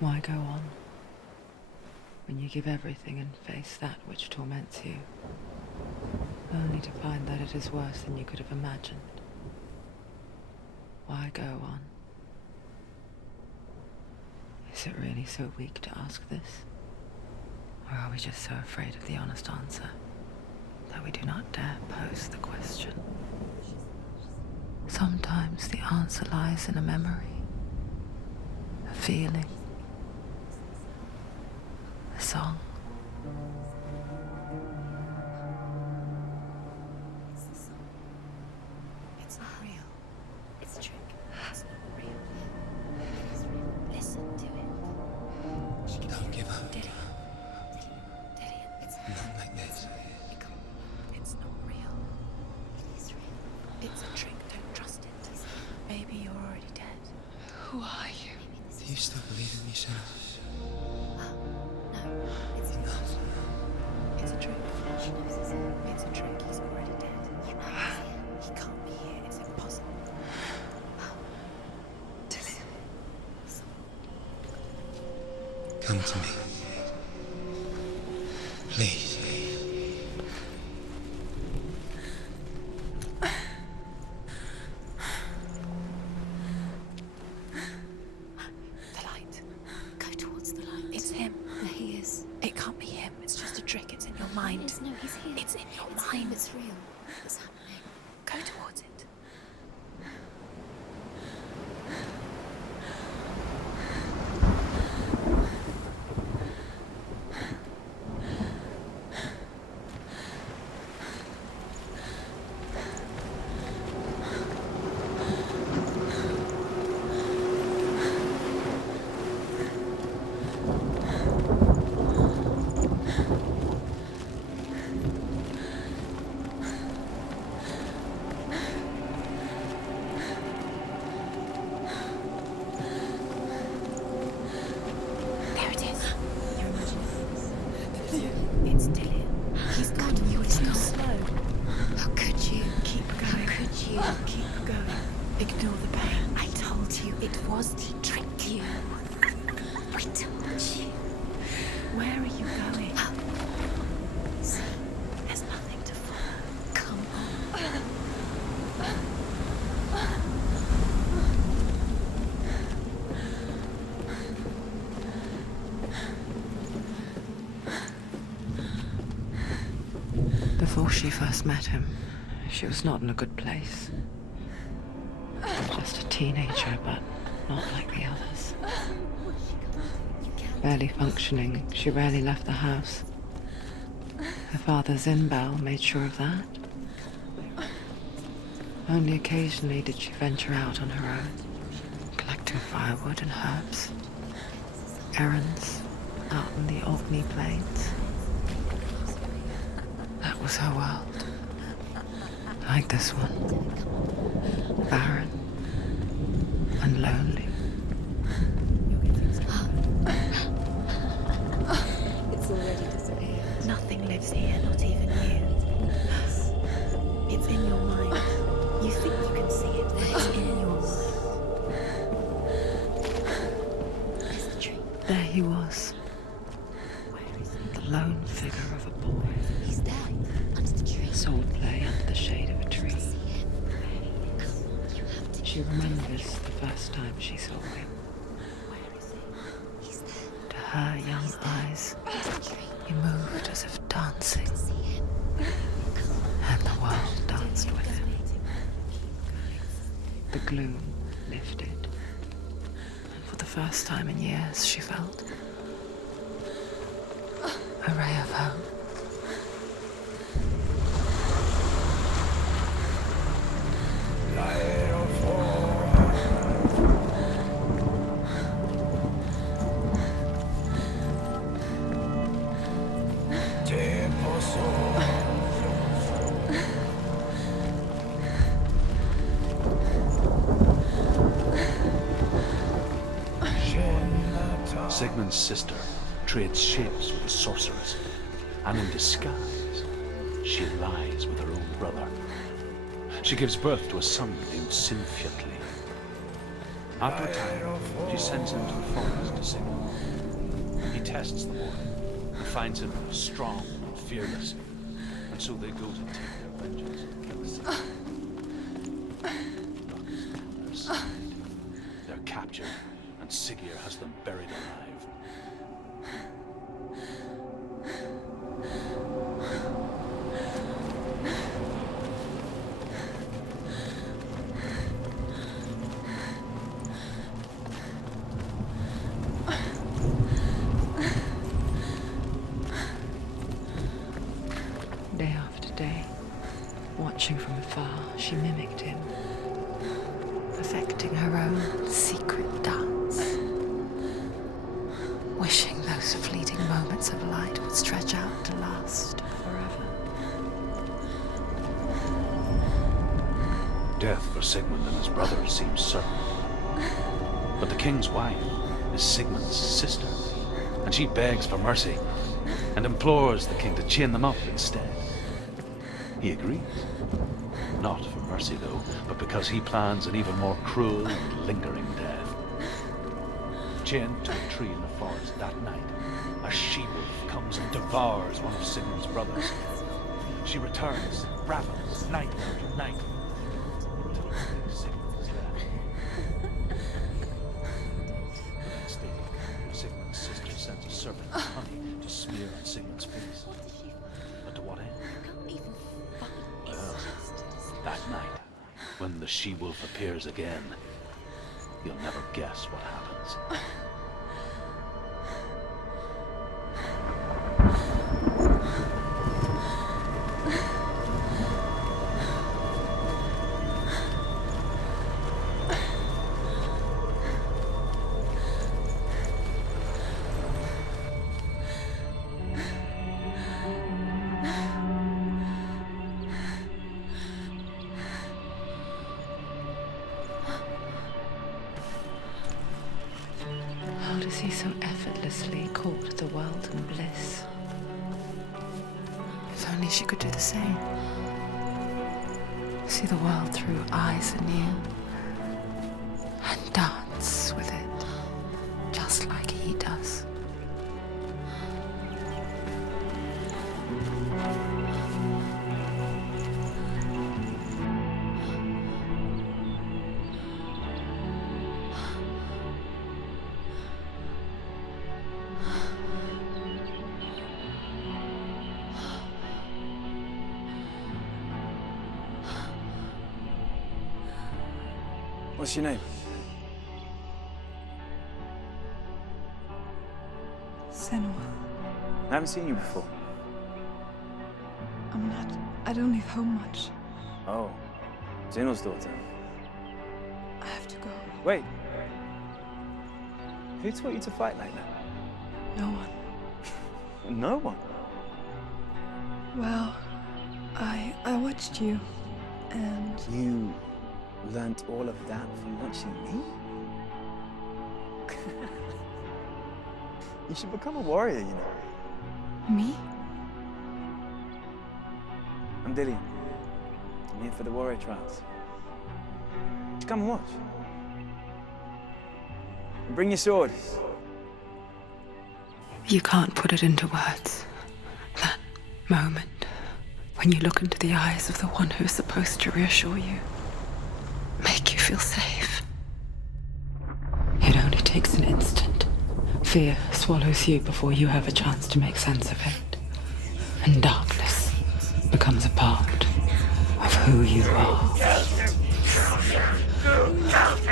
Why go on when you give everything and face that which torments you, only to find that it is worse than you could have imagined? Why go on? Is it really so weak to ask this? Or are we just so afraid of the honest answer that we do not dare pose the question? Sometimes the answer lies in a memory, a feeling, a song. It's not real. It's a trick. It's not real. It is real. Listen to it. She can Don't give up. Did it? It's Not like this. It's not real. It is real. It's a trick. Don't trust it. Maybe you're already dead. Who are you? Do you still believe in me, Senua? No, it's Enough. It's a trick. She knows it's him. It's a trick. He's already dead. You know he's here. He can't be here. It's impossible. Come to me. Please. The light. Go towards the light. It's him. There he is. It can't be him. It's just a trick. It's in your mind. No, he's here. It's in your mind. It's real. It's happening. Go towards it. There it is. You're imagining. It's still here. He's got you. It's not slow. How could you? Keep going. How could you? Keep going. Ignore the pain. I told you it was to trick you. I told you. Where are you going? See, there's nothing to follow. Come on. Before she first met him, she was not in a good place. Just a teenager, but not like the others. Barely functioning, she rarely left the house. Her father's in-bell made sure of that. Only occasionally did she venture out on her own, collecting firewood and herbs, errands out in the Orkney plains. That was her world. Like this one. Barren and lonely. It's already disappeared. Nothing lives here, not even you. It's in your mind. You think you can see it, but it's in your mind. It's the tree. There he was, Where is he? the lone figure of a boy. He's there, under the tree. Sword play under the shade of a tree. See him. You have to. She remembers the first time she saw him. Where is he? He's there. To her young eyes, Under the tree. he moved as if dancing, See him. and the world danced with him. The gloom lifted, and for the first time in years she felt a ray of hope. Sigmund's sister trades shapes with the sorceress, and in disguise, she lies with her own brother. She gives birth to a son named Sinfjotli. After a time, she sends him to the forest to signal. He tests the boy and finds him strong and fearless, and so they go to take their vengeance and kill Sigmund. Luck is on their side. They're captured, and Siggeir has them buried alive. Day after day, watching from afar, she mimicked him, perfecting her own secret dance, wishing those fleeting moments of light would stretch out to last forever. Death for Sigmund and his brother seems certain. But the king's wife is Sigmund's sister, and she begs for mercy and implores the king to chain them up instead. He agrees. Not for mercy, though, but because he plans an even more cruel and lingering death. Chained to a tree in the forest that night, a she-wolf comes and devours one of Sigmund's brothers. She returns, ravens, night after night, until only Sigmund is left. The next day, Sigmund's sister sends a serpent with honey to smear on Sigmund's face. But to what end? Well, that night, when the she-wolf appears again, you'll never guess what happens. How does he so effortlessly court the world and bliss? If only she could do the same. See the world through eyes anew and dance with it, just like he does. What's your name? Senua. I haven't seen you before. I don't leave home much. Oh, Zenua's daughter. I have to go. Wait. Who taught you to fight like that? No one. No one? Well, I watched you, and You learnt all of that from watching me? You should become a warrior, you know. me? I'm Dillian. I'm here for the warrior trials. Just come and watch. And bring your sword. You can't put it into words. That moment when you look into the eyes of the one who's supposed to reassure you, make you feel safe. It only takes an instant. Fear swallows you before you have a chance to make sense of it. And darkness becomes a part of who you are.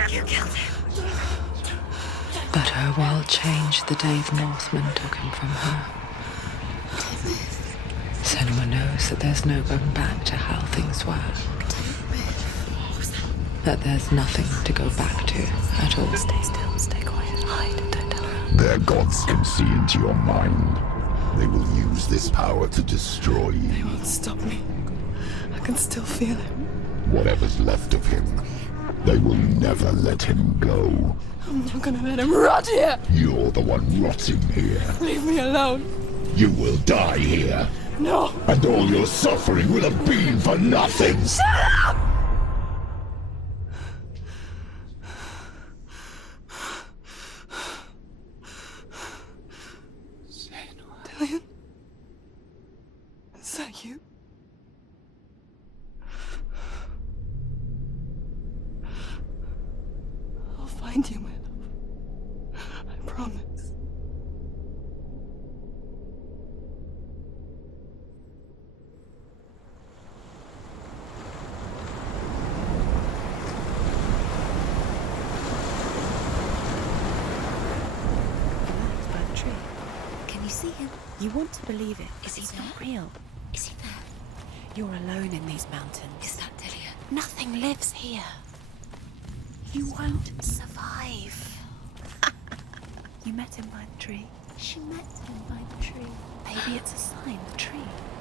You killed him. But her world changed the day the Northmen took him from her. Senua knows that there's no going back to how things were. That there's nothing to go back to at all. Stay still, stay quiet, hide, don't tell her. Their gods can see into your mind. They will use this power to destroy you. They won't stop me. I can still feel him. Whatever's left of him, they will never let him go. I'm not gonna let him rot here. You're the one rotting here. Leave me alone. You will die here. No. And all your suffering will have been for nothing. Shut up! find you, my love. I promise. By the tree. Can you see him? You want to believe it. Is he not real? Is he there? You're alone in these mountains. Is that Dillian? Nothing lives here. You won't survive. You met him by the tree. She met him by the tree. Maybe it's a sign, the tree.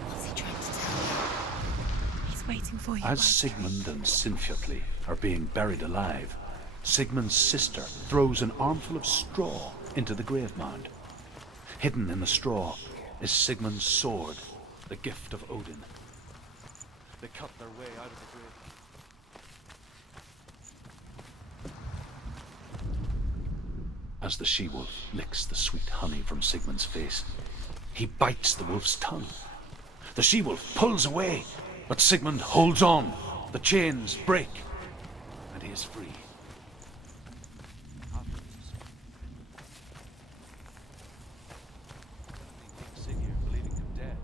What's he trying to tell you? He's waiting for you. As Sigmund and Sinfjotli are being buried alive, Sigmund's sister throws an armful of straw into the grave mound. Hidden in the straw is Sigmund's sword, the gift of Odin. They cut their way out of the grave. As the she-wolf licks the sweet honey from Sigmund's face, he bites the wolf's tongue. The she-wolf pulls away, but Sigmund holds on. The chains break, and he is free. Sigurd, believing him dead,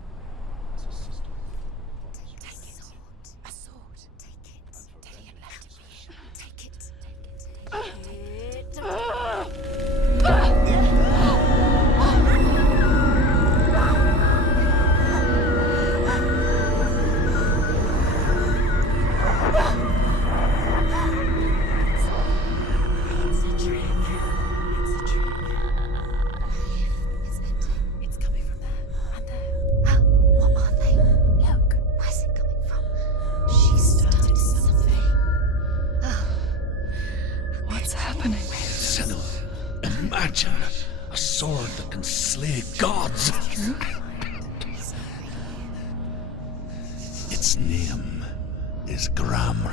as his sister. Take it. A sword. Take it. Dillian left it for you. Take it. Take it. It's a trick. It's a trick. It's empty. It's coming from there and there. Oh, what are they? Look. Where's it coming from? She started something. Oh. What's happening? Senua, imagine a sword that can slay gods. Its name is Gramr.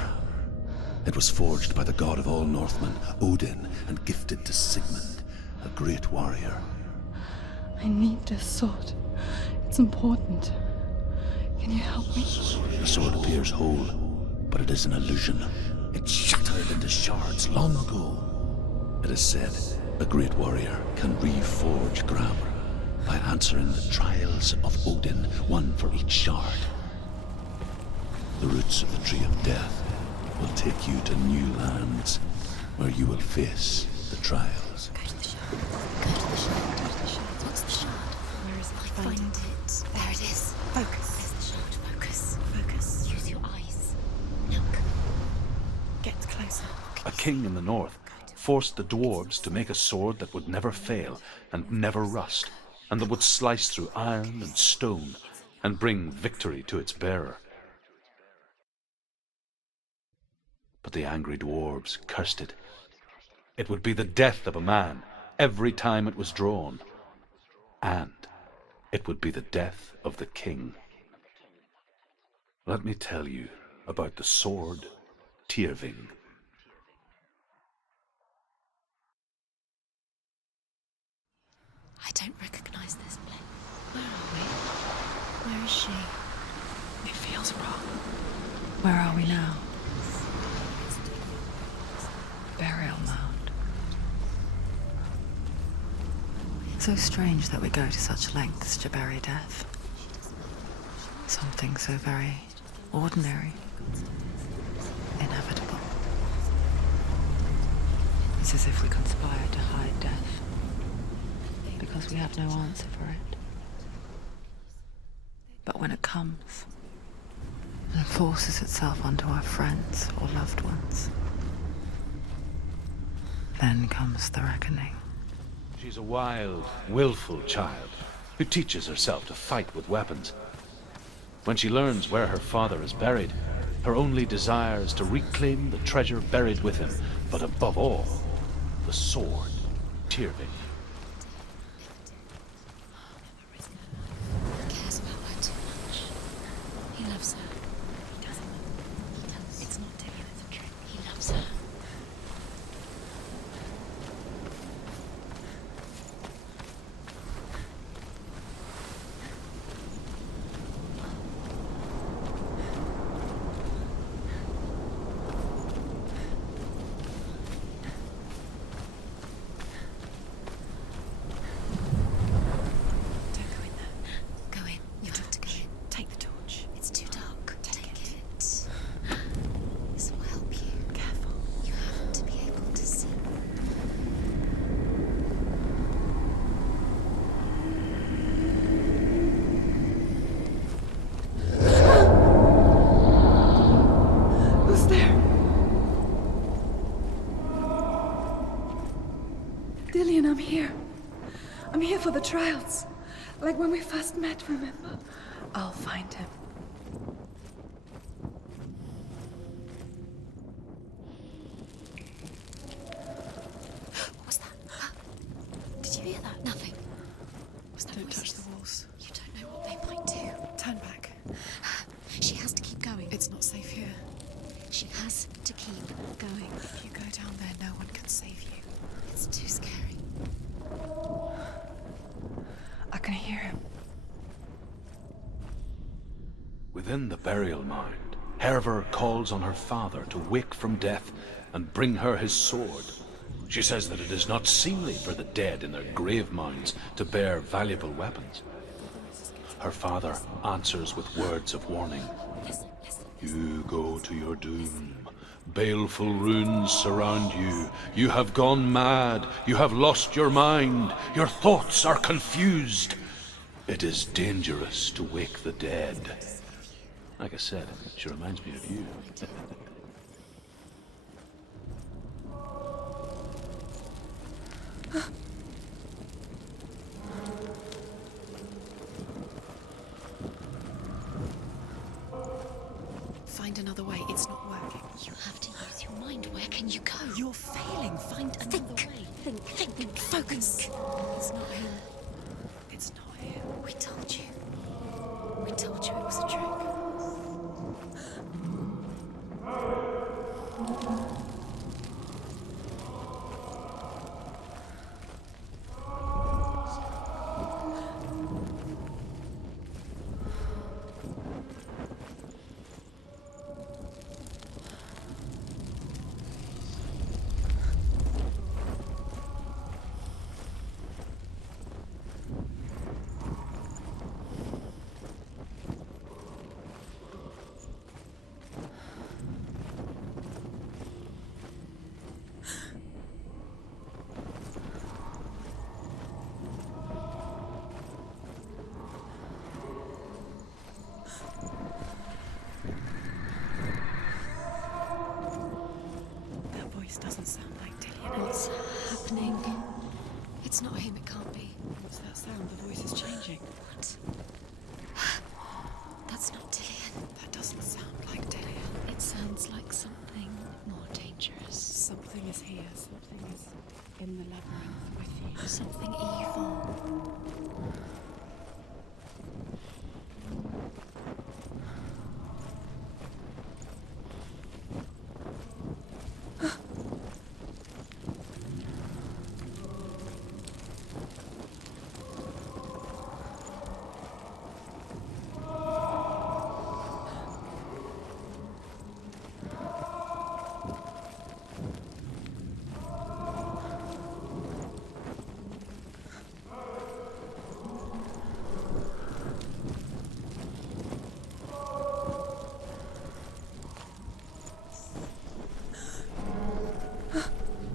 It was forged by the god of all Northmen, Odin, and gifted to Sigmund, a great warrior. I need this sword. It's important. Can you help me? The sword appears whole, but it is an illusion. It shattered into shards long ago. It is said a great warrior can reforge Gramr by answering the trials of Odin, one for each shard. The roots of the Tree of Death will take you to new lands where you will face the trials. Go to the shard. Go to the shard. Go to the shard. What's the shard? Where is it? Find it. There it is. Focus. There's the shard. Focus. Focus. Use your eyes. Look. Get closer. A king in the north forced the dwarves to make a sword that would never fail and never rust, and that would slice through iron and stone and bring victory to its bearer. But the angry dwarves cursed it. It would be the death of a man every time it was drawn, and it would be the death of the king. Let me tell you about the sword Tyrving. I don't recognize this place. Where are we? Where is she? It feels wrong. Where are we now? Burial mound. So strange that we go to such lengths to bury death. Something so very ordinary, inevitable. It's as if we conspire to hide death, because we have no answer for it. But when it comes, and forces itself onto our friends or loved ones, then comes the reckoning. She's a wild, willful child who teaches herself to fight with weapons. When she learns where her father is buried, her only desire is to reclaim the treasure buried with him, but above all, the sword, Tyrving. He cares about her too much. He loves her. He doesn't. He does. It's not Dillian, it's a trick. He loves her. Dillian, I'm here. I'm here for the trials. Like when we first met, remember? I'll find him. What was that? Did you hear that? Nothing. Was that Don't voices? touch the walls. You don't know what they might do. Turn back. She has to keep going. It's not safe here. She has to keep going. If you go down there, no one can save you. It's too scary. I can hear him. Within the burial mound, Hervor calls on her father to wake from death and bring her his sword. She says that it is not seemly for the dead in their grave mounds to bear valuable weapons. Her father answers with words of warning. Listen, listen. You go to your doom. Baleful runes surround you. You have gone mad. You have lost your mind. Your thoughts are confused. It is dangerous to wake the dead. Like I said, she reminds me of you. Find another way. It's not working. You have to use your mind. Where can you go? You're failing. Find another way. Think. Focus. It's not him. It's not him. We told you. We told you it was a trick. Doesn't sound like Dillian. What's happening? It's not him, it can't be. What's that sound? The voice is changing. What? That's not Dillian. That doesn't sound like Dillian. It sounds like something more dangerous. Something is here. Something is in the labyrinth with you. Something evil.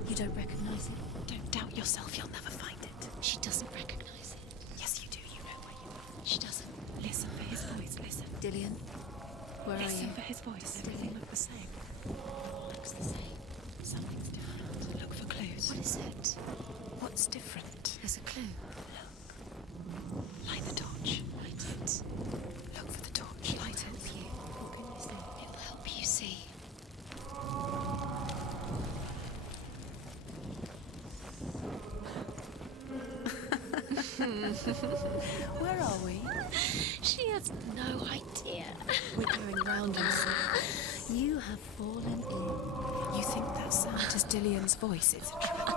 You don't recognize it? Don't doubt yourself. You'll never find it. She doesn't recognize it. Yes, you do. You know where you are. She doesn't. Listen for his voice. Listen. Dillian, where are Listen you? for his voice. Does everything look the same? Looks the same. Something's different. Look for clues. What is it? What's different? There's a clue. Light the torch. Light it. Look for the torch. Light it. Help you. What can you see? It'll help you see. Where are we? She has no idea. We're going round in circles. You have fallen in. You think that sound is Dillian's voice? It's a trap.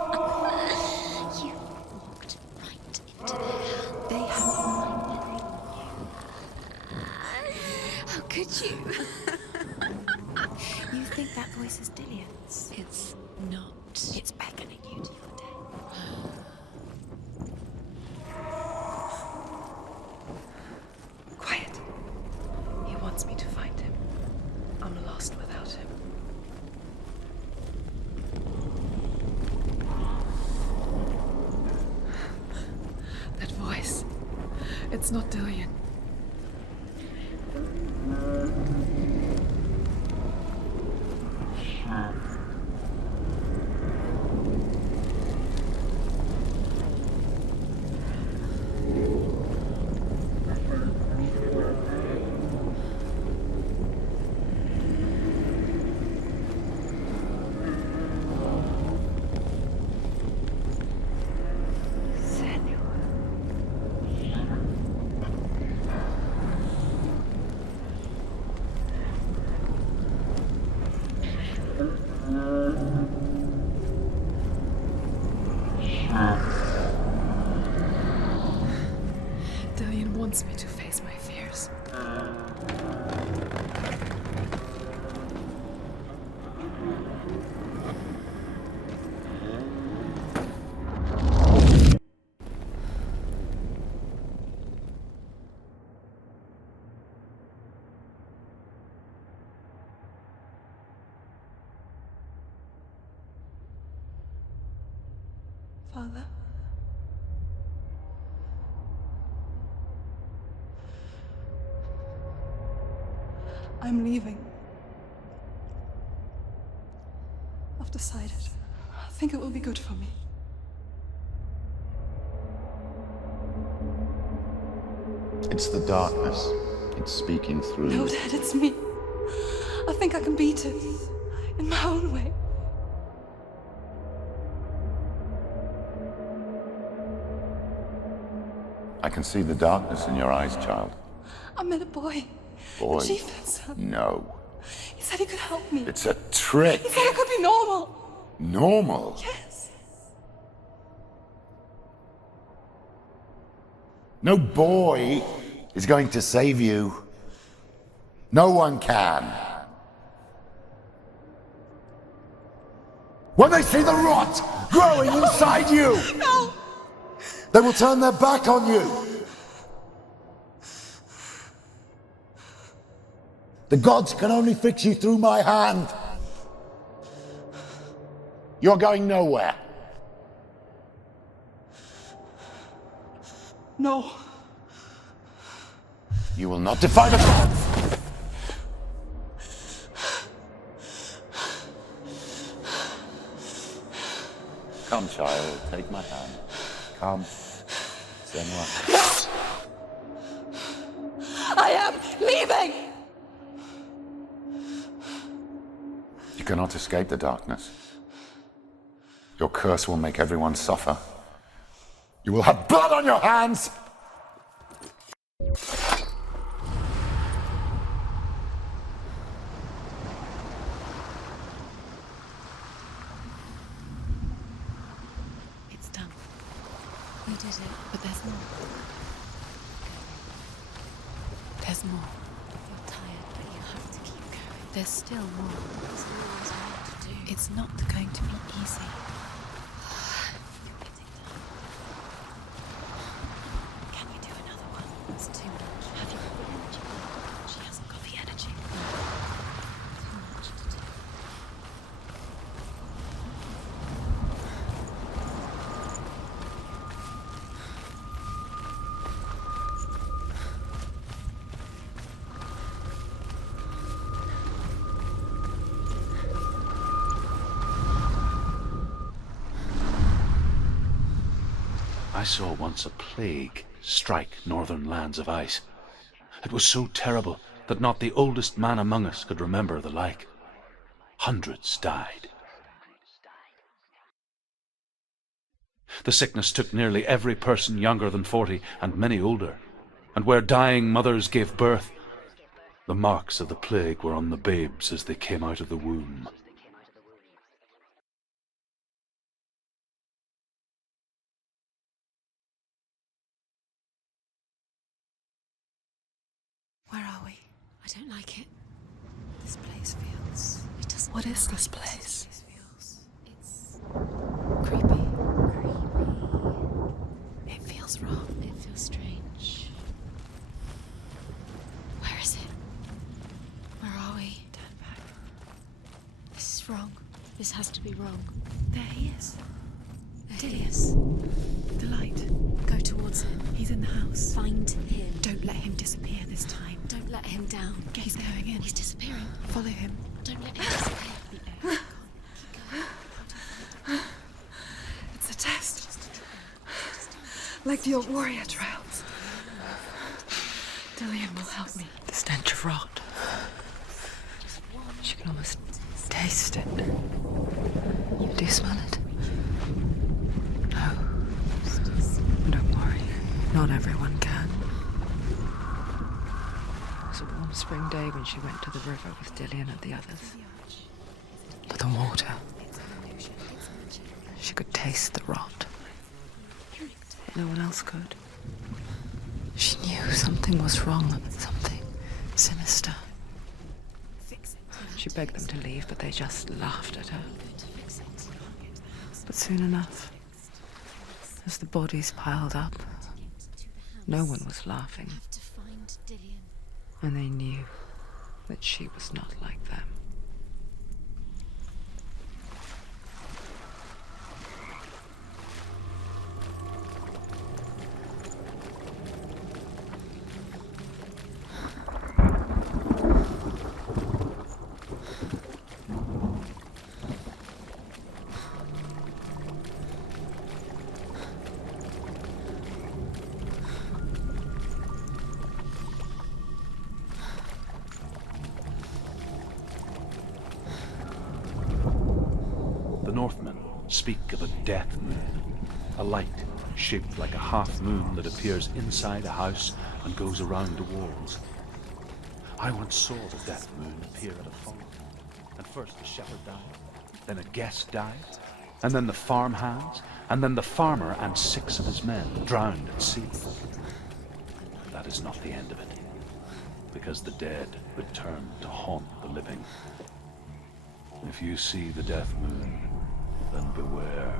You walked right into their hands. They have How could you? You think that voice is Dillian's? It's not. It's beckoning you to your death. Quiet. He wants me to find him. I'm lost without him. That voice. It's not Dillian. Dillian wants me to face my fears. Father? I'm leaving. I've decided. I think it will be good for me. It's the darkness. It's speaking through No, you. Dad, it's me. I think I can beat it. In my own way. I can see the darkness in your eyes, child. I met a boy. Boy. The chief himself. No. He said he could help me. It's a trick. He said I could be normal. Normal. Yes. No boy is going to save you. No one can. When they see the rot growing inside you, No! they will turn their back on you. The gods can only fix you through my hand. You're going nowhere. No. You will not defy the gods. Come, child, take my hand. Come. Senua. I am leaving! You cannot escape the darkness. Your curse will make everyone suffer. You will have blood on your hands! It's done. We did it, but there's more. There's more. You're tired, but you have to keep going. There's still more. There's always more to do. It's not going to be easy. You're getting there. Can we do another one? It's too much. Have you got the energy? She hasn't got the energy. Too much to do. I saw once a plague strike northern lands of ice. It was so terrible that not the oldest man among us could remember the like. Hundreds died. The sickness took nearly every person younger than 40 and many older, and where dying mothers gave birth, the marks of the plague were on the babes as they came out of the womb. Where are we? I don't like it. This place feels... It doesn't... What is feel this right. place? This feels... It's... creepy. It feels wrong. It feels strange. Where is it? Where are we? Turn back. This is wrong. This has to be wrong. There he is. There he is. The light. Go towards him. He's in the house. Find him. Don't let him disappear this time. Don't let him down. He's going in. He's disappearing. Follow him. Don't let him disappear. It's a test. Like the old warrior trials. Dillian will help me. The stench of rot. She can almost taste it. Do you smell it? No. Don't worry. Not everyone can. It was a warm spring day when she went to the river with Dillian and the others. But the water. She could taste the rot. No one else could. She knew something was wrong, something sinister. She begged them to leave, but they just laughed at her. But soon enough, as the bodies piled up, no one was laughing. And they knew that she was not like them. Northmen speak of a death moon, a light shaped like a half moon that appears inside a house and goes around the walls. I once saw the death moon appear at a farm, and first the shepherd died, then a guest died, and then the farmhands, and then the farmer and 6 of his men drowned at sea. That is not the end of it, because the dead return to haunt the living. If you see the death moon, then beware,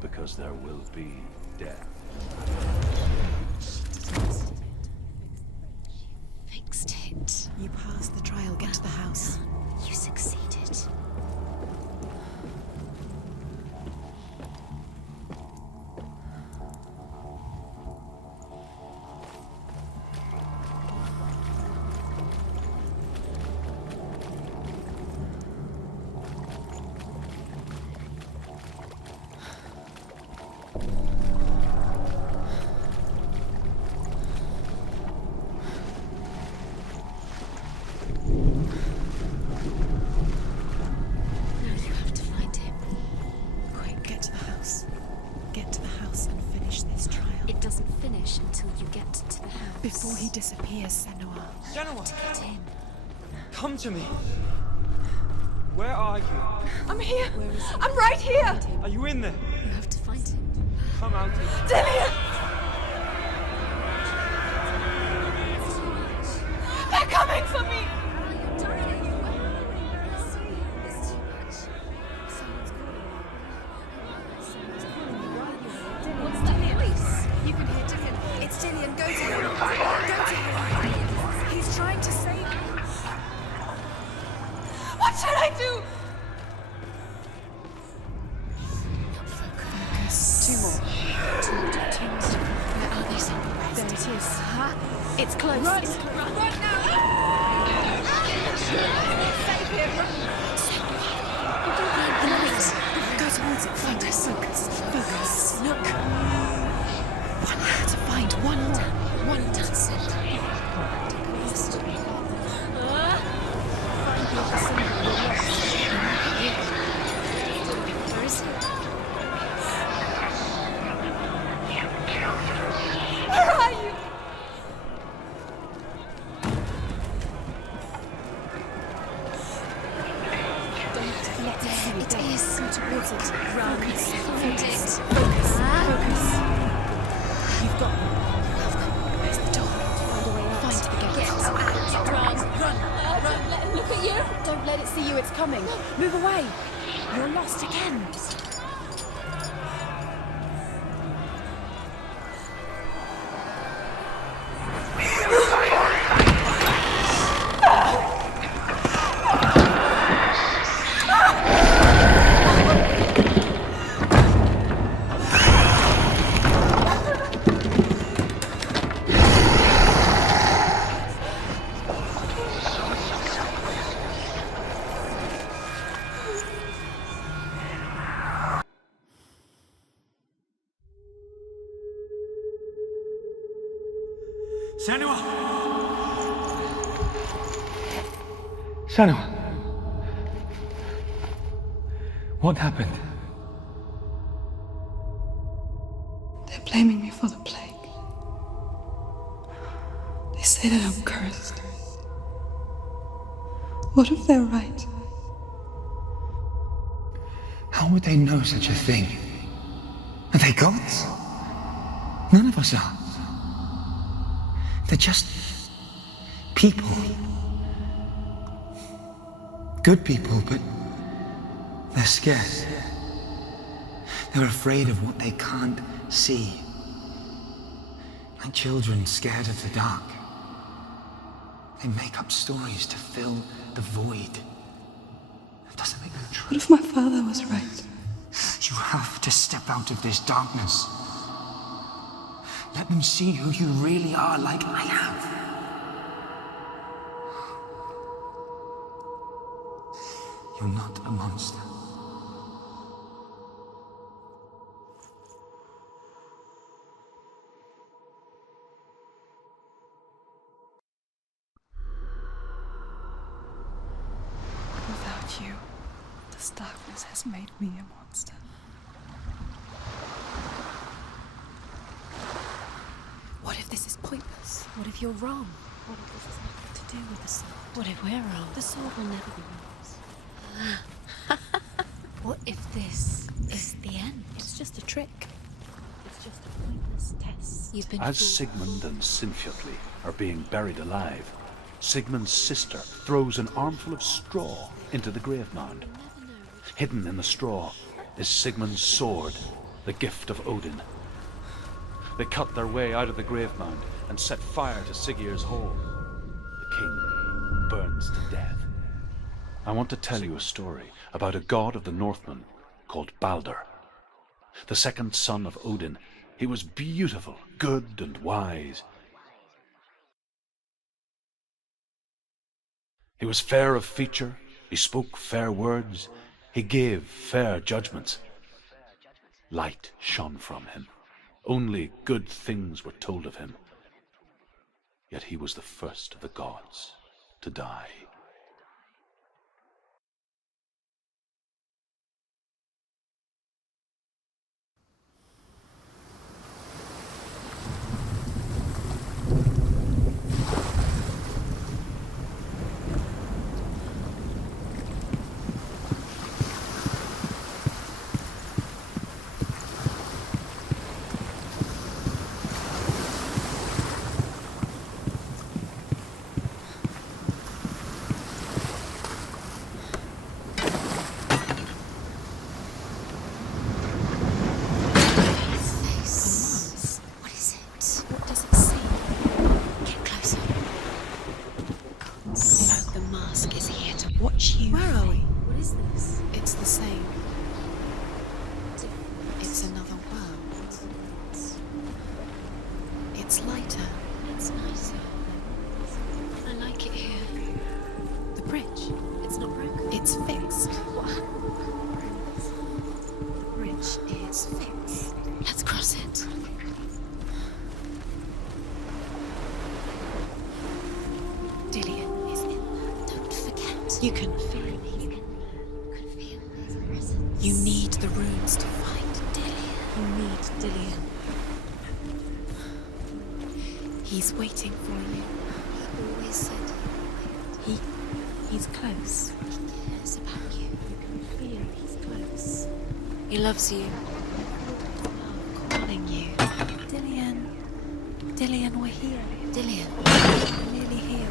because there will be death. Fixed it. You passed the trial. Get to the house. You succeeded. Before he disappears, Senua. Senua! Get in. Come to me! Where are you? I'm here! I'm right here! Are you in there? You have to find him. Come out here. Dillian! They're coming for me! What's that voice? You can hear Dillian. It's Dillian. Go to him. Go to him. He's trying to save you. What should I do? Focus. 2 more. 2 more. Where are they? There it is. Huh? It's close. Run! It's close. Run now! Save him! Go towards it. Focus. Focus. Focus. Look. One more to find. One more. One down. Find your symbol. Where is he? Where are you? Don't let it see. It is. Go towards it. Run. Find it. Focus. Focus. You've got them. Where's the door? Find a way out. Find the gate. Get out. Run. Run. Don't let him look at you. Don't let it see you. It's coming. Move away. You're lost again. Senua! Senua! What happened? They're blaming me for the plague. They say that I'm cursed. What if they're right? How would they know such a thing? Are they gods? None of us are. They're just people. Good people, but they're scared. They're afraid of what they can't see. Like children scared of the dark. They make up stories to fill the void. That doesn't make them true. What if my father was right? You have to step out of this darkness. Let them see who you really are, like I have. You're not a monster. Without you, this darkness has made me a monster. What if this is pointless? What if you're wrong? What if this has nothing to do with the sword? What if we're wrong? The sword will never be yours. What if this is the end? It's just a trick. It's just a pointless test. You've been As fooled. Sigmund and Sinfjotli are being buried alive, Sigmund's sister throws an armful of straw into the grave mound. Hidden in the straw is Sigmund's sword, the gift of Odin. They cut their way out of the grave mound and set fire to Siggeir's hall. The king burns to death. I want to tell you a story about a god of the Northmen called Baldur. The second son of Odin, he was beautiful, good and wise. He was fair of feature, he spoke fair words, he gave fair judgments. Light shone from him. Only good things were told of him. Yet he was the first of the gods to die. You can feel him. You can feel his presence. You need the runes to find Dillian. You need Dillian. He's waiting for you. He always said he's close. He cares about you. You can feel he's close. He loves you. Calling you. Dillian. Dillian, we're here. Dillian. We're nearly here.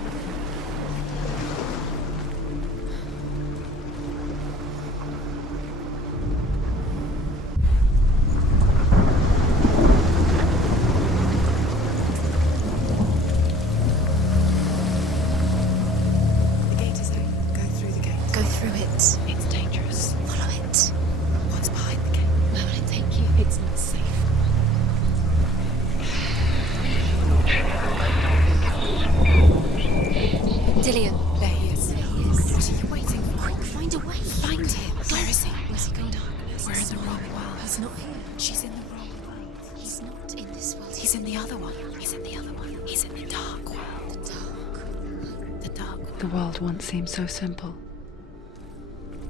Seems so simple.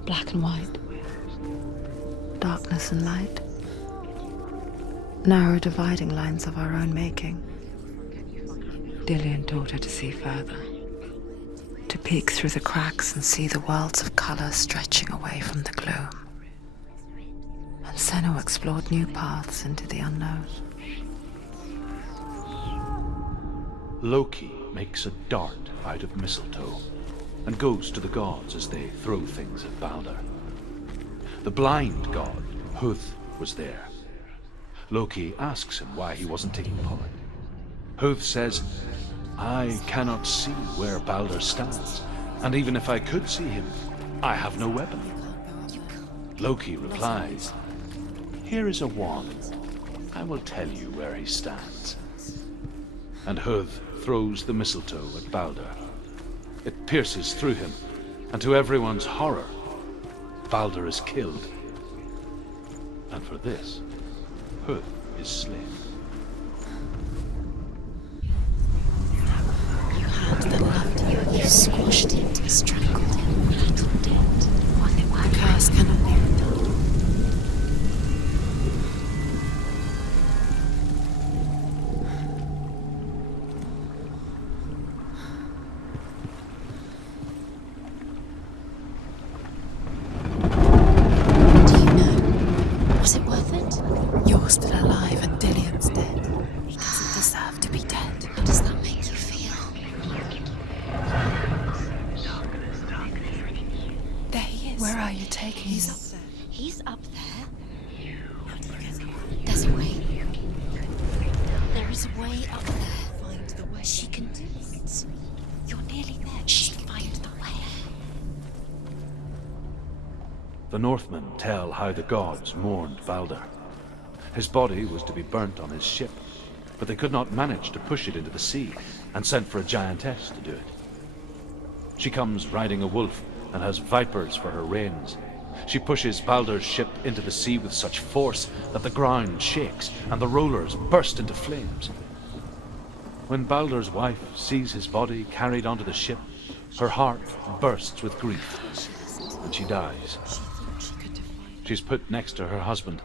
Black and white. Darkness and light. Narrow dividing lines of our own making. Dillian taught her to see further. To peek through the cracks and see the worlds of color stretching away from the gloom. And Senua explored new paths into the unknown. Loki makes a dart out of mistletoe and goes to the gods as they throw things at Balder. The blind god, Huth, was there. Loki asks him why he wasn't taking part. Huth says, "I cannot see where Balder stands, and even if I could see him, I have no weapon." Loki replies, "Here is a wand. I will tell you where he stands." And Huth throws the mistletoe at Balder. It pierces through him, and to everyone's horror, Balder is killed. And for this, Huth is slain. You had that loved you. You squashed it, strangled him, flattened it. One curse cannot be undone. Do you know? Was it worth it? You're still alive and Dillion's dead. He doesn't deserve to be dead. How does that make you feel? There he is. Where are you taking He's up there. He's up there. There's a way. There is a way up there. Find the way. She can do it. You're nearly there. She can find the way. The Northmen tell how the gods mourned Balder. His body was to be burnt on his ship, but they could not manage to push it into the sea, and sent for a giantess to do it. She comes riding a wolf and has vipers for her reins. She pushes Balder's ship into the sea with such force that the ground shakes and the rollers burst into flames. When Balder's wife sees his body carried onto the ship, her heart bursts with grief, and she dies. She's put next to her husband,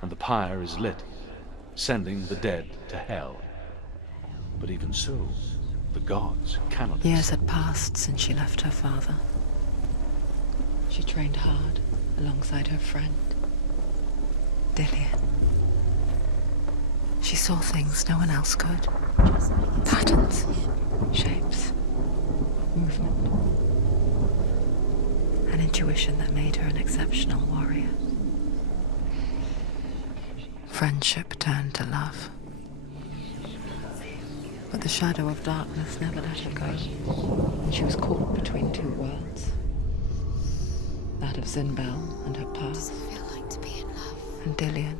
and the pyre is lit, sending the dead to hell. But even so, the gods cannot... Years had passed since she left her father. She trained hard alongside her friend, Dillion. She saw things no one else could. Patterns, shapes, movement. An intuition that made her an exceptional warrior. Friendship turned to love. But the shadow of darkness never let her go. And she was caught between two worlds. That of Zinbel and her past. Does it feel like to be in love? And Dillion.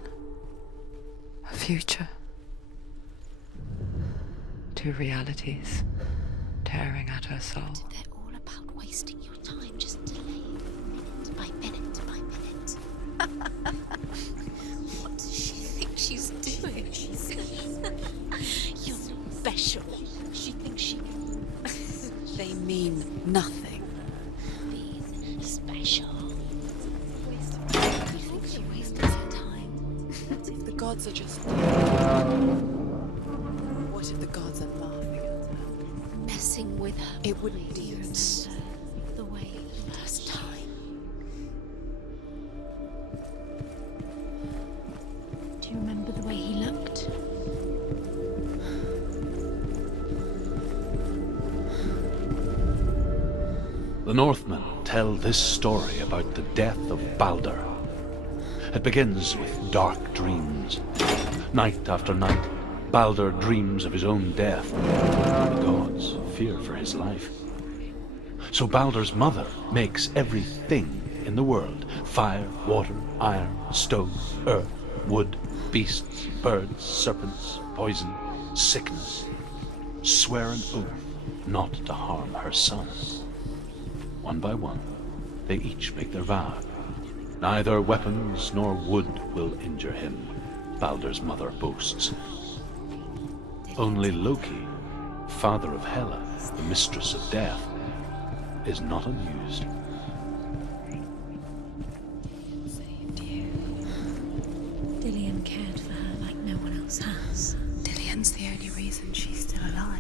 Her future. Two realities tearing at her soul. They're all about wasting your time, just delaying minute by minute by minute. What does she think she's doing? You're special. She thinks she can. They mean nothing. Be special. You think she wasted her time? What if the gods are just... What if the gods are laughing at her? Messing with her. It wouldn't do you it. remember the way first time. Do you remember the way he looked? The Northmen tell this story about the death of Balder. It begins with dark dreams. Night after night, Balder dreams of his own death. The gods fear for his life. So Balder's mother makes everything in the world: fire, water, iron, stone, earth, wood, beasts, birds, serpents, poison, sickness. Swear an oath not to harm her son. One by one, they each make their vow. Neither weapons nor wood will injure him, Balder's mother boasts. Only Loki, father of Hela, the mistress of death, is not amused. Saved you. Dillion cared for her like no one else has. Dillion's the only reason she's still alive.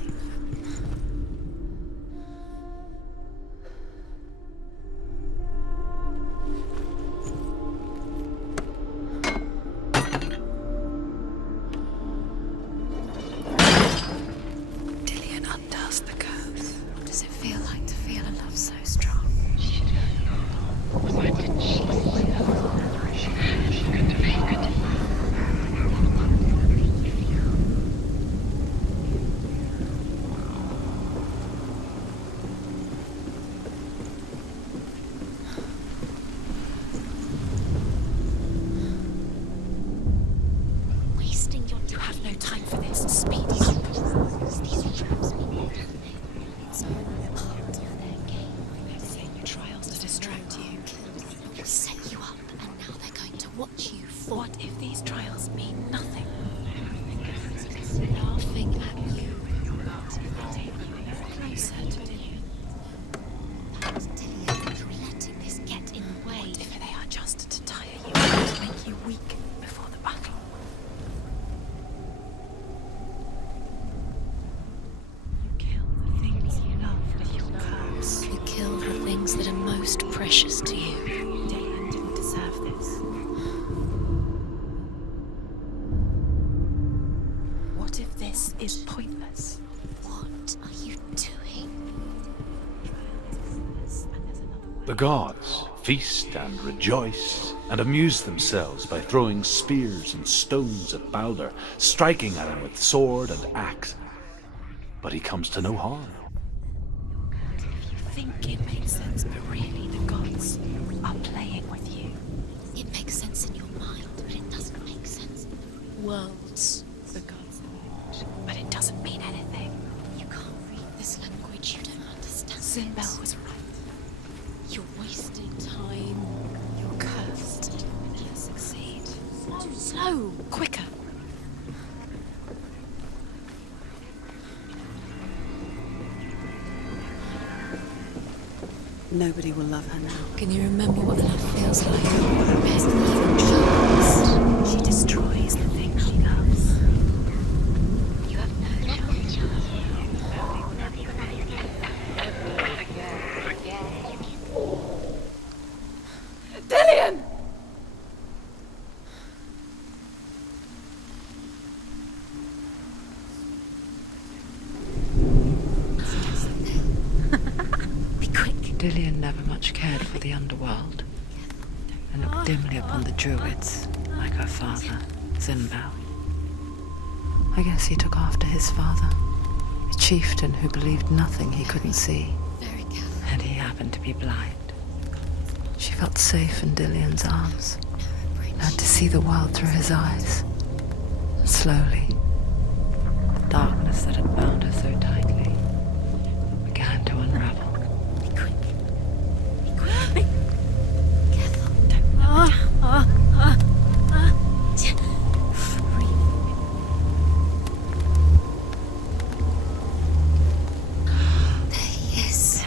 laughing at you. Closer to Dillion. Dillion, you're letting this get in the way. What if they are just to tire you and to make you weak before the battle? You kill the things you love with your curse. You kill the things that are most precious to you. Dillion didn't deserve this. What if this is pointless? What are you doing? The gods feast and rejoice and amuse themselves by throwing spears and stones at Balder, striking at him with sword and axe. But he comes to no harm. You think it makes sense, but really the gods are playing with you. It makes sense in your mind, but it doesn't make sense. Worlds. The gods are, but it doesn't mean anything. You can't read this language, you don't understand. Sinbel was right. You're wasting time. You're cursed. You'll never succeed. Slow, Quicker. Nobody will love her now. Can you remember what love feels like? There's even chance. She destroys the things she loves. You have no chance. Dillion! Be quick. Dillion never much cared for the underworld and looked dimly upon the druids, like her father, Sinbel. I guess he took after his father, a chieftain who believed nothing he couldn't see, Very careful. and he happened to be blind. She felt safe in Dillion's arms, learned to see the world through his eyes. Slowly, the darkness that had bound her so tightly began to unravel. Be quick. Be quick. Careful. Don't breathe. There he is.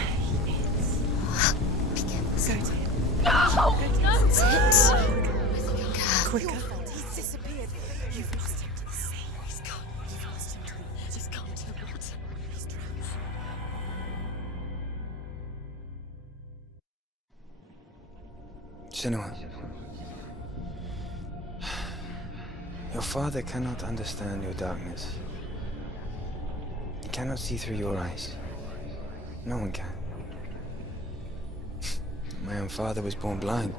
Be careful. Go to him. That's it. Quicker. He's disappeared. You've lost him to the sea. He's gone. You've lost him to the He's gone to the water. He's drowned. Senua. Your father cannot understand your darkness. He cannot see through your eyes. No one can. My own father was born blind.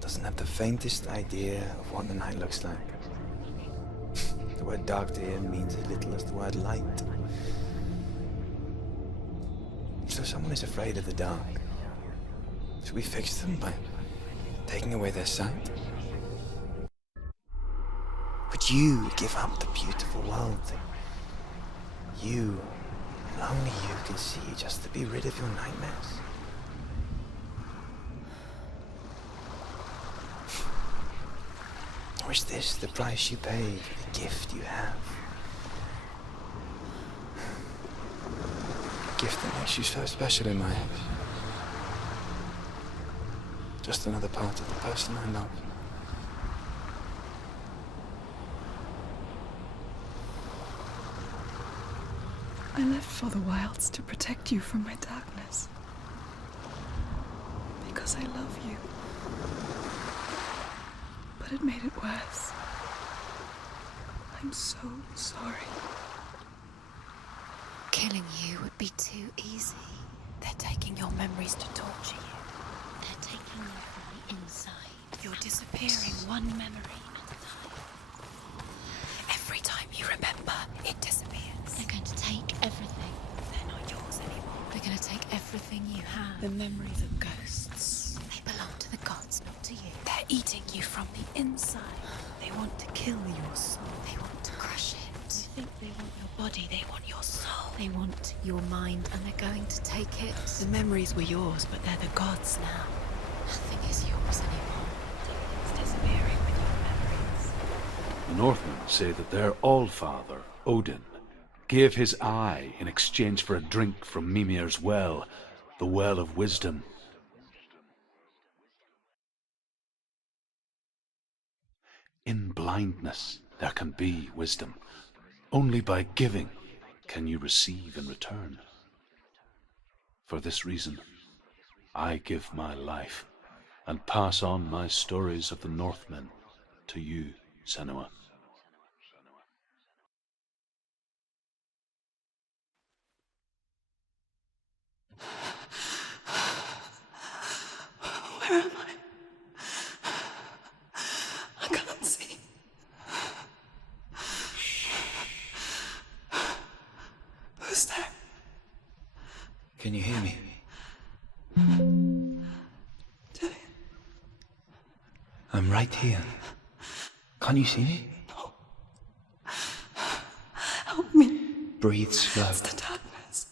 Doesn't have the faintest idea of what the night looks like. The word dark to him means as little as the word light. So someone is afraid of the dark. Should we fix them by taking away their sight? Would you give up the beautiful world that you, and only you, can see just to be rid of your nightmares? Or is this the price you pay for the gift you have? A gift that makes you so special in my eyes. Just another part of the person I love. I left for the wilds to protect you from my darkness. Because I love you. But it made it worse. I'm so sorry. Killing you would be too easy. They're taking your memories to torture you. They're taking you from the inside. You're disappearing one memory at a time. Every time you remember, it disappears. They're going to take everything. They're not yours anymore. They're going to take everything you have. The memories of ghosts. They belong to the gods, not to you. They're eating you from the inside. They want to kill your soul. They want to crush it. They think they want your body, they want your soul. They want your mind, and they're going to take it. The memories were yours, but they're the gods now. Nothing is yours anymore. It's disappearing with your memories. The Northmen say that their Allfather, Odin, gave his eye in exchange for a drink from Mimir's well, the Well of Wisdom. In blindness there can be wisdom. Only by giving can you receive in return. For this reason, I give my life and pass on my stories of the Northmen to you, Senua. Where am I? I can't see. Who's there? Can you hear me? Dillian. I'm right here. Can't you see me? No. Help me. Breathe slow. It's the darkness.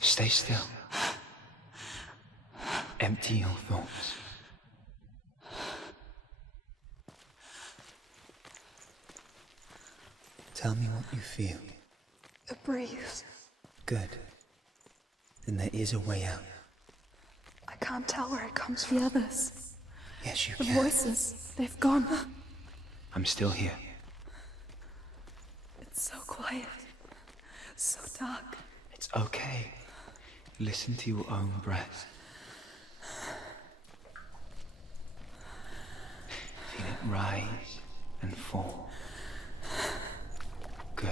Stay still. Empty your thoughts. Tell me what you feel. The breeze. Good. Then there is a way out. I can't tell where it comes from. The others. Yes, you The can. voices. They've gone. I'm still here. It's so quiet. So dark. It's okay. Listen to your own breath. Feel it rise and fall. Good.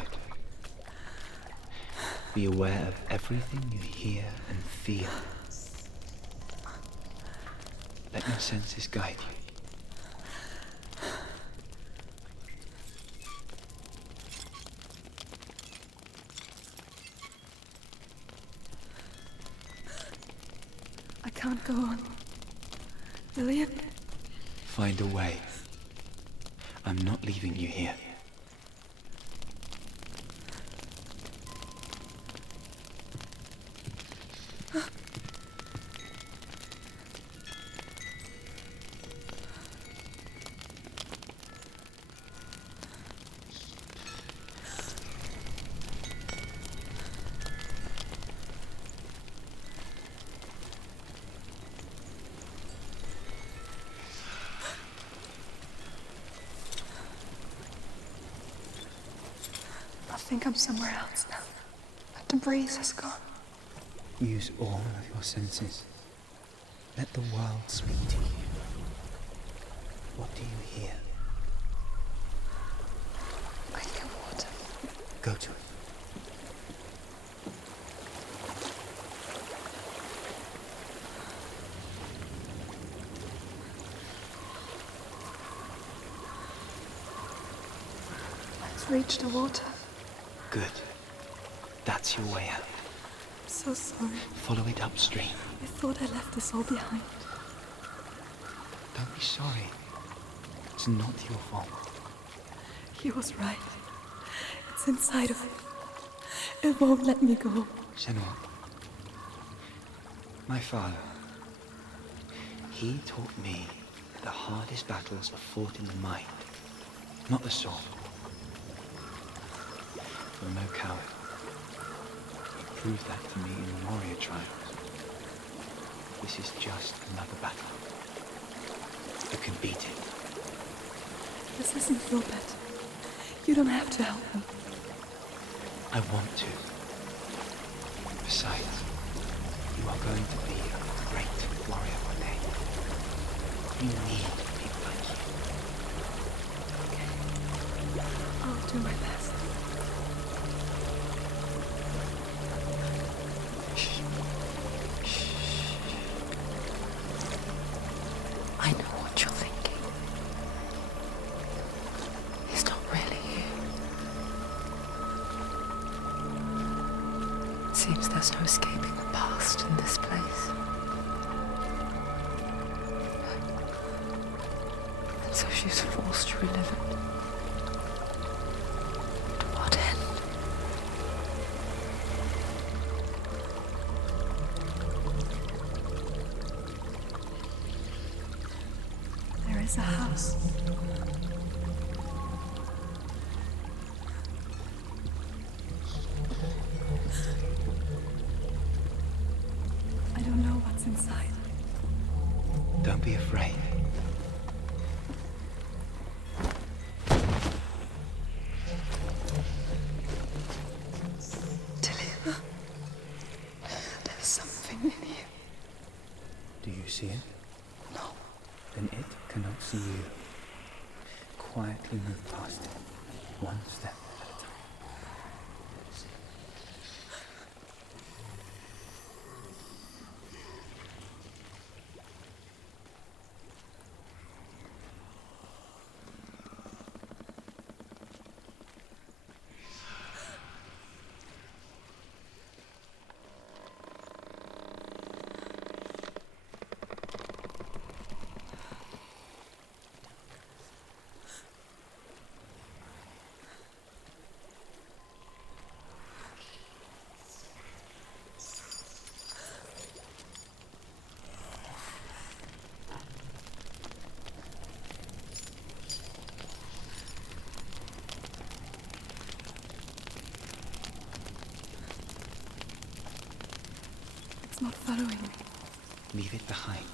Be aware of everything you hear and feel. Let your senses guide you. I can't go on. Dillian? Find a way. I'm not leaving you here. I think I'm somewhere else now. The breeze has gone. Use all of your senses. Let the world speak to you. What do you hear? I hear water. Go to it. Let's reach the water. Good. That's your way out. I'm so sorry. Follow it upstream. I thought I left this all behind. Don't be sorry. It's not your fault. He was right. It's inside of it. It won't let me go. Senua. My father. He taught me that the hardest battles are fought in the mind, not the sword. You're no coward. You proved that to me in the warrior trials. This is just another battle. You can beat it. This isn't your bet. You don't have to help me. I want to. Besides, you are going to be a great warrior one day. You need people like you. Okay. I'll do my best. I know what you're thinking. He's not really here. It seems there's no escaping the past in this place. And so she's forced to relive it. To what end? There is a house. be afraid. Dillian, there's something in you. Do you see it? No. Then it cannot see you. Quietly move past it, one step at a time. It's not following me. Leave it behind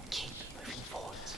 and keep moving forwards.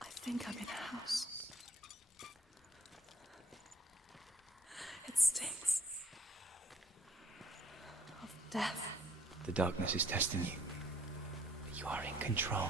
I think I'm in a house. It stinks of death. The darkness is testing you, but you are in control.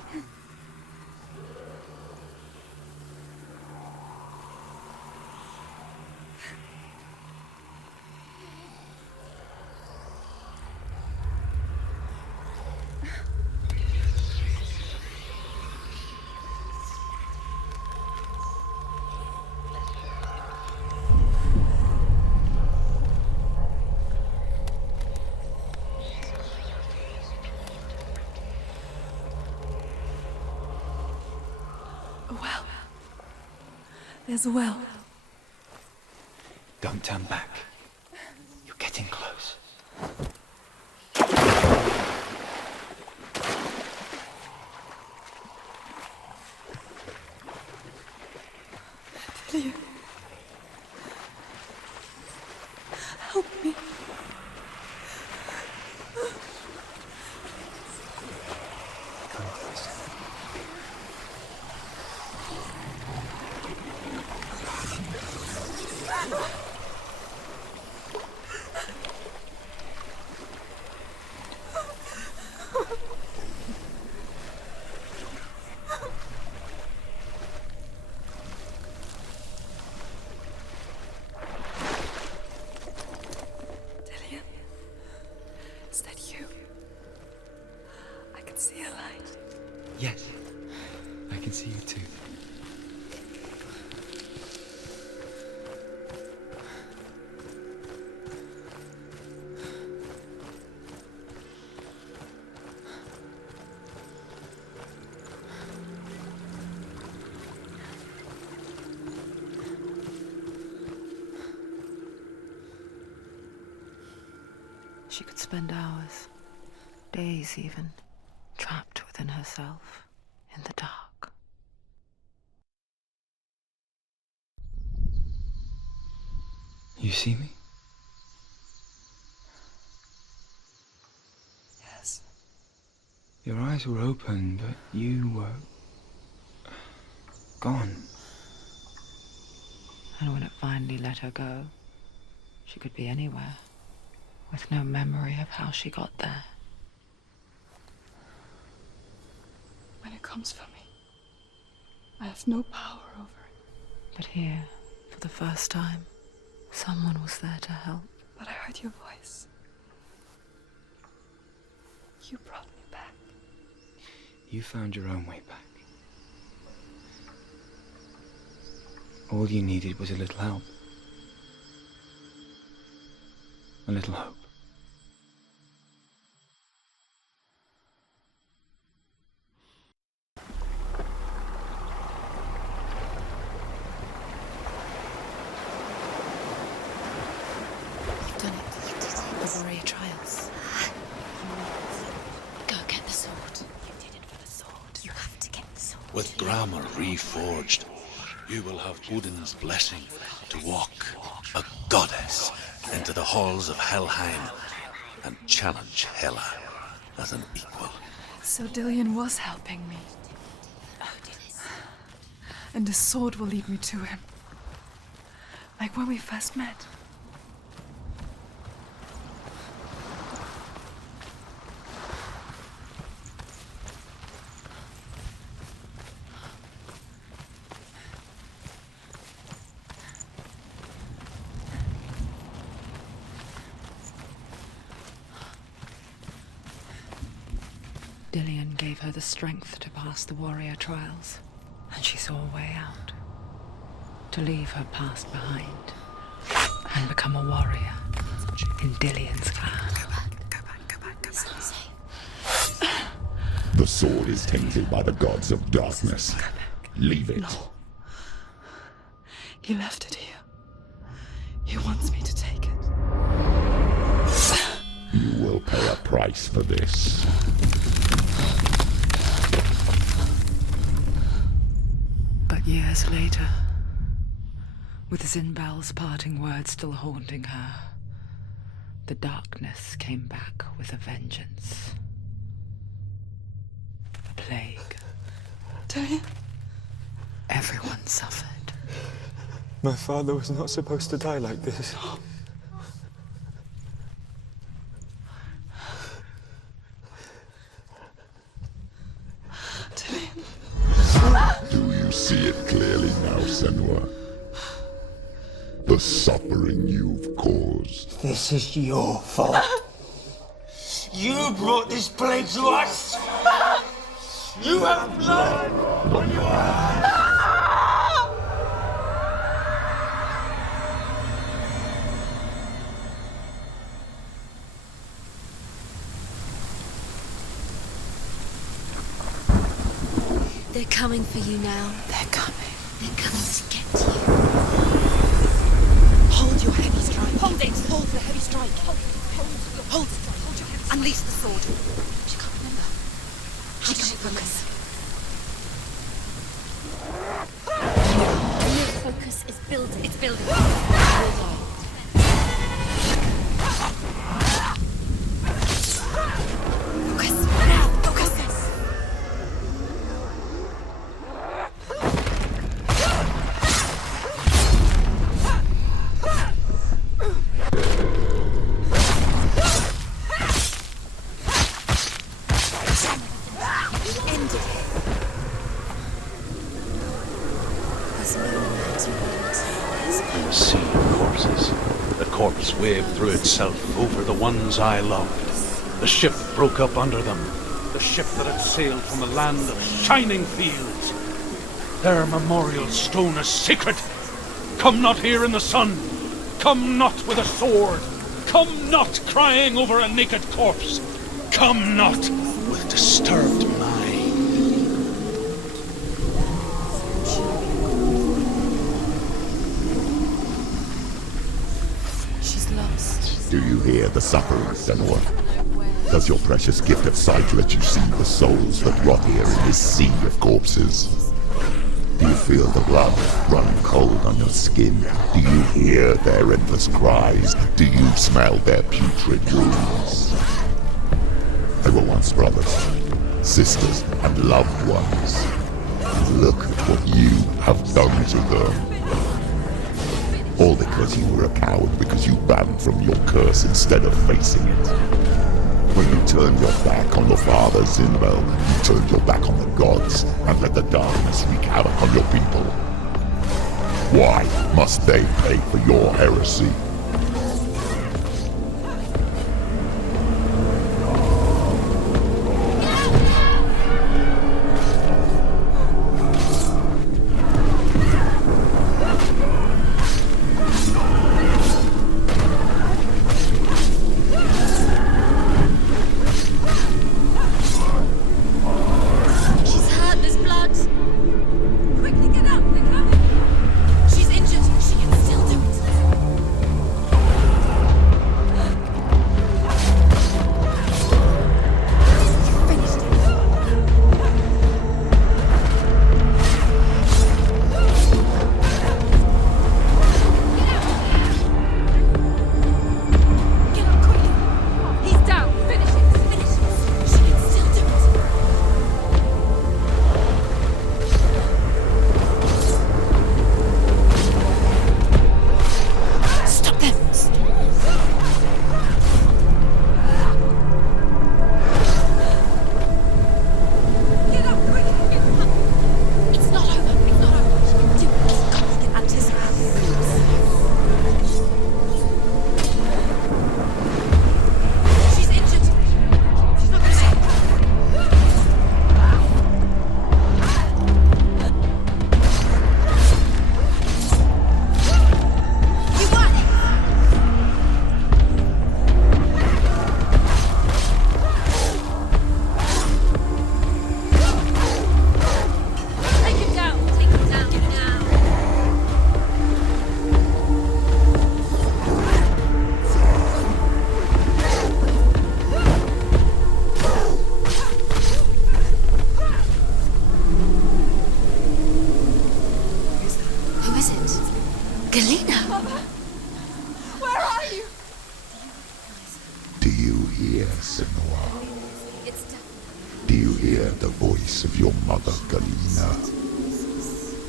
A well. There's a well. Don't turn back. You're getting close. Dillian. Help me. Come to the center. She could spend hours, days even, trapped within herself, in the dark. You see me? Yes. Your eyes were open, but you were gone. And when it finally let her go, she could be anywhere, with no memory of how she got there. When it comes for me, I have no power over it. But here, for the first time, someone was there to help. But I heard your voice. You brought me back. You found your own way back. All you needed was a little help. A little hope. You've done it. You did it. The warrior trials. Go get the sword. You did it for the sword. You have to get the sword. With Gramr reforged, you will have Odin's blessing to walk, a goddess, into the halls of Helheim and challenge Hela as an equal. So Dillion was helping me. And the sword will lead me to him. Like when we first met. Dillion gave her the strength to pass the warrior trials, and she saw a way out. To leave her past behind and become a warrior in Dillion's clan. Go back. It's not safe. The sword is tainted by the gods of darkness. Leave it. No. He left it here. He wants me to take it. You will pay a price for this. But years later, with Zinbal's parting words still haunting her, the darkness came back with a vengeance. A plague. Dillion? Everyone suffered. My father was not supposed to die like this. Do you see it clearly now, Senua? The suffering you've caused. This is your fault. You brought this plague to us! You have blood on your hands! They're coming for you now. They're coming. They're coming to get to you. Hold your heavy strike. Hold it! Hold the heavy strike. Hold it. Hold your heavy strike. Unleash the sword. She can't remember. How does she focus? The new focus is building. It's building. Hold on. Focus. Now. Focus. A sea of corpses. The corpse waved through itself over the ones I loved. The ship broke up under them. The ship that had sailed from a land of shining fields. Their memorial stone is sacred. Come not here in the sun. Come not with a sword. Come not crying over a naked corpse. Come not with disturbed mind. She's lost. Do you hear the suffering, Senua? Does your precious gift of sight let you see the souls that rot here in this sea of corpses? Do you feel the blood run cold on your skin? Do you hear their endless cries? Do you smell their putrid wounds? They were once brothers, sisters, and loved ones. Look at what you have done to them. All because you were a coward, because you ran from your curse instead of facing it. When you turned your back on your father Zinbel, you turned your back on the gods and let the darkness wreak havoc on your people. Why must they pay for your heresy?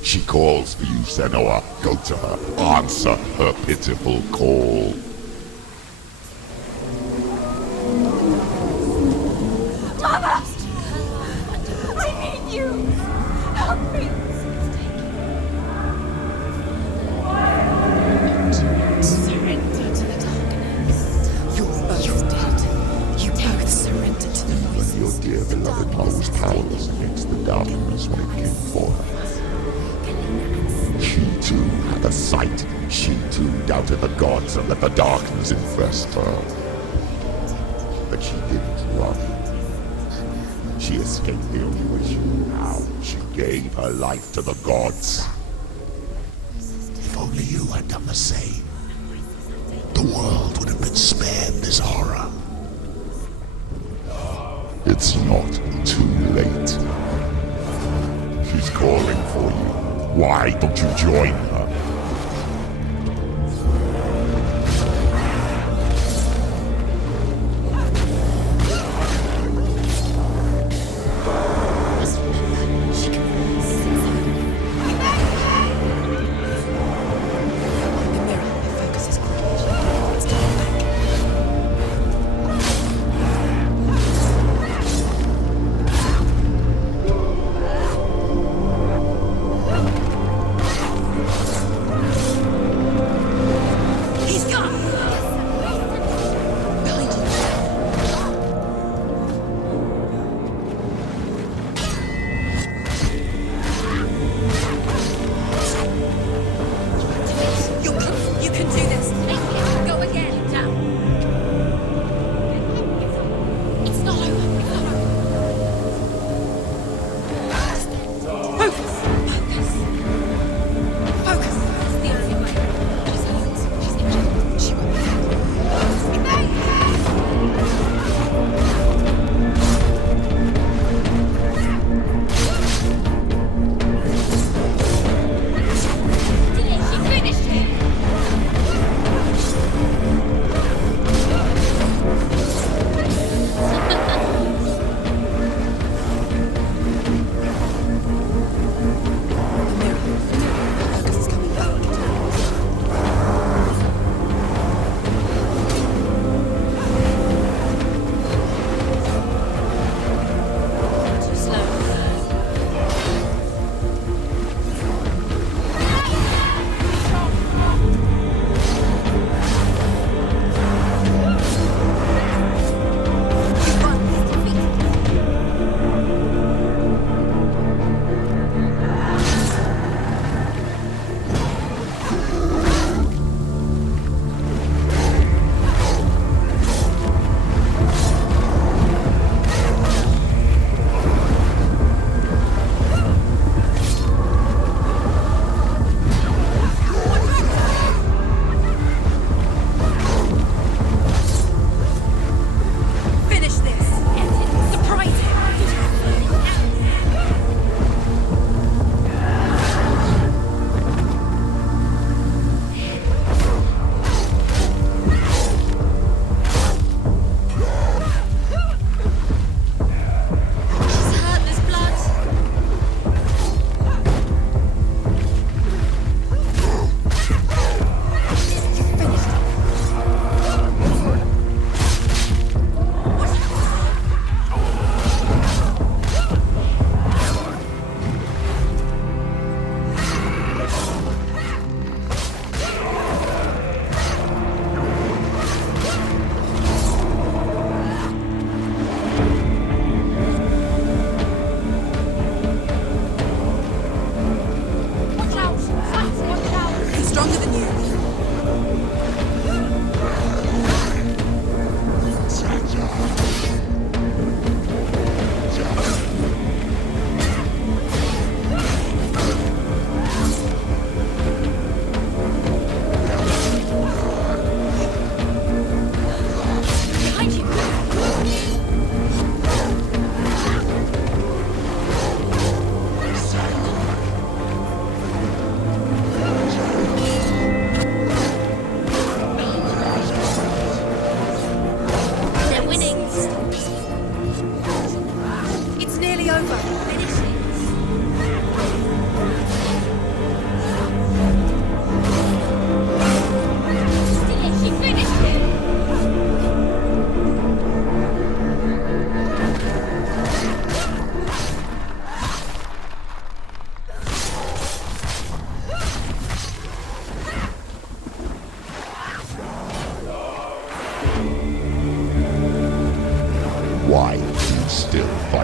She calls for you, Senua. Go to her. Answer her pitiful call. Mama! I need you! Help me! Surrender to the darkness. You're both dead. You both surrender to the voices. Your dear beloved was powerless against the darkness when it came for her. She too had a sight. She too doubted the gods and let the darkness infest her. But she didn't run. She escaped the only way she knew how. She gave her life to the gods. If only you had done the same, the world would have been spared this horror. It's not too late. She's calling for you. Why don't you join her? She won't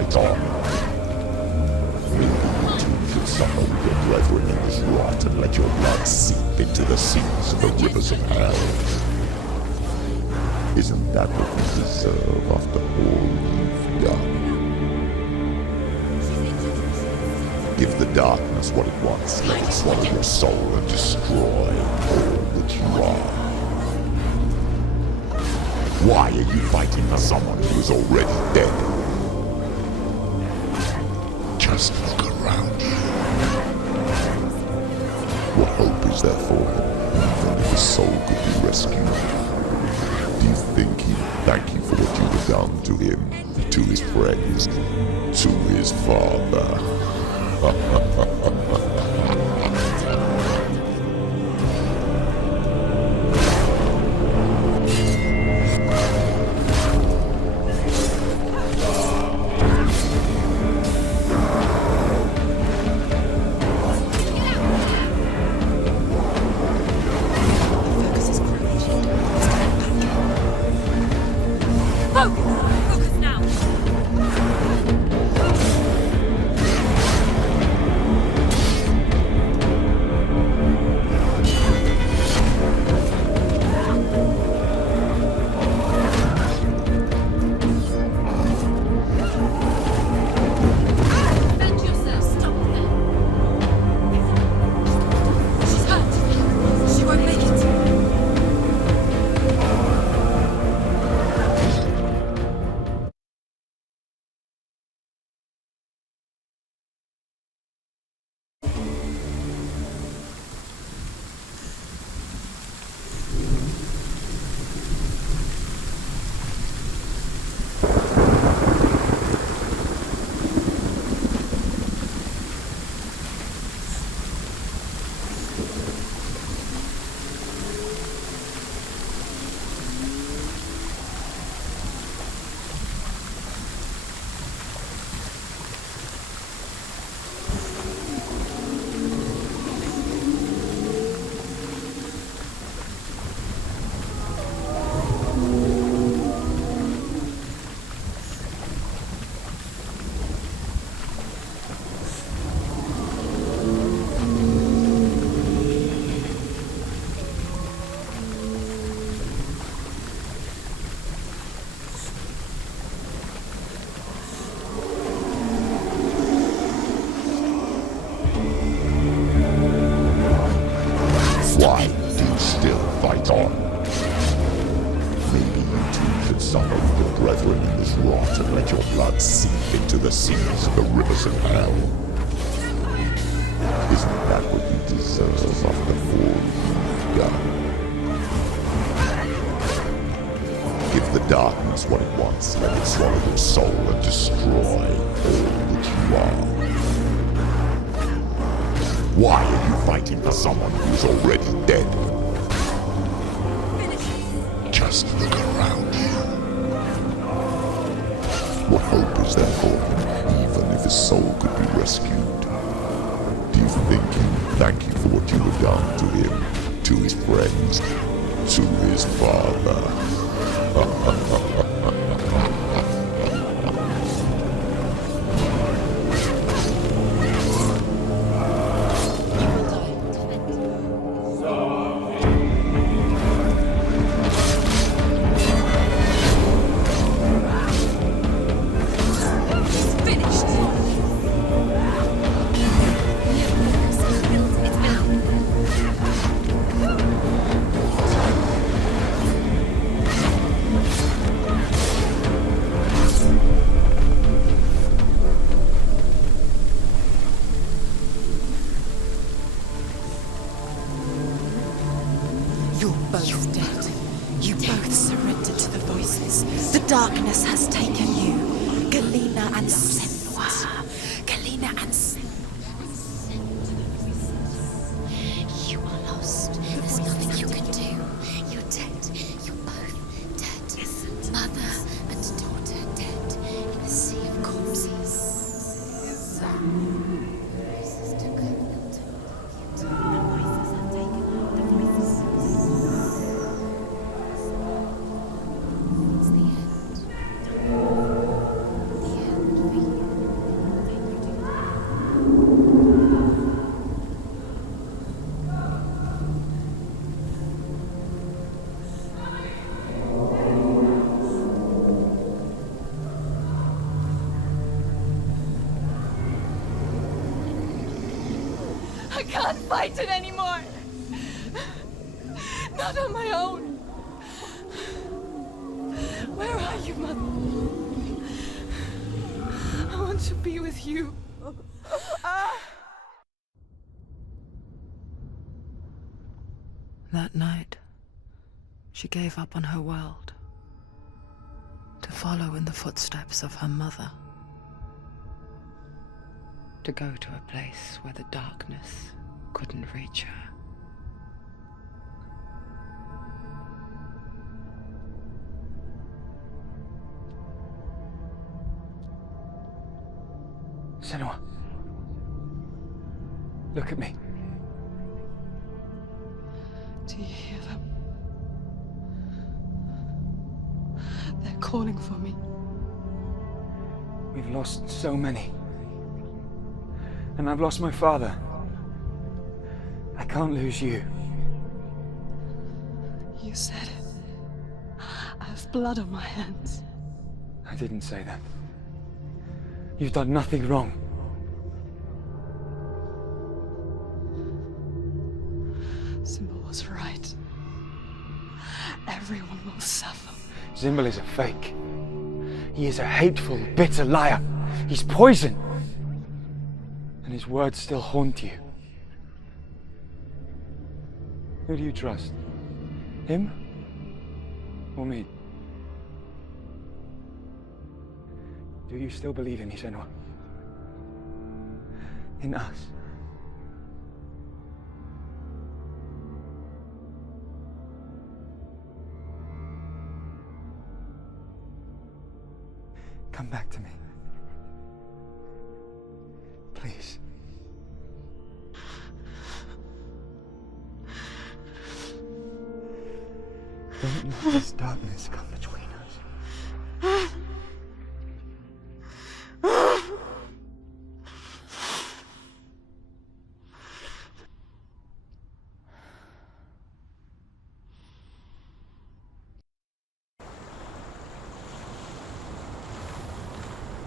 fight on. Maybe you too should suffer with your brethren in this rot and let your blood seep into the seas of the rivers of hell. Isn't that what you deserve after all you've done? Give the darkness what it wants, let it swallow your soul and destroy all that you are. Why are you fighting for someone who is already dead? Just look around you. What hope is there for him, even if his soul could be rescued? Do you think he'd thank you for what you've done to him, to his friends, to his father? Focus now! Why do you still fight on? Maybe you too should suffer with your brethren in this rot and let your blood seep into the seas of the rivers of hell. Isn't that what you deserve after all you've done? Give the darkness what it wants, let it swallow your soul and destroy all that you are. Why are you fighting for someone who's already dead? Just look around you. What hope is there for him, even if his soul could be rescued? Do you think he'd thank you for what you have done to him, to his friends, to his father? both dead. You both surrendered to the voices. The darkness has taken you. Galena and Senua. Galena and Senua. You are lost. There's nothing you can do. You're dead. You're both dead. Mother and daughter dead in a sea of corpses. The end for you. can't fight it anymore. Not on my own. Where are you, Mother? I want to be with you. That night, she gave up on her world to follow in the footsteps of her mother, to go to a place where the darkness couldn't reach her. Senua, look at me. Do you hear them? They're calling for me. We've lost so many. And I've lost my father. I can't lose you. You said it. I have blood on my hands. I didn't say that. You've done nothing wrong. Symbol was right. Everyone will suffer. Zimbel is a fake. He is a hateful, bitter liar. He's poison. And his words still haunt you. Who do you trust? Him? Or me? Do you still believe in me, Senua? In us? Come back to me. Please. Don't let this darkness come between us.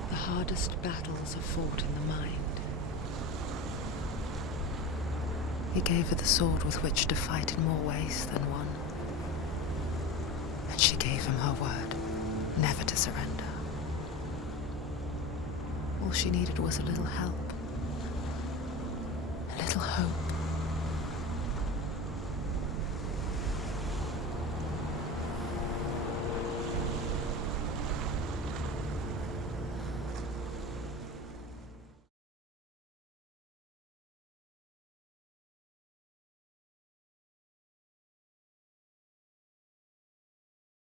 The hardest battles are fought in the mind. He gave her the sword with which to fight in more ways than one. And she gave him her word, never to surrender. All she needed was a little help, a little hope.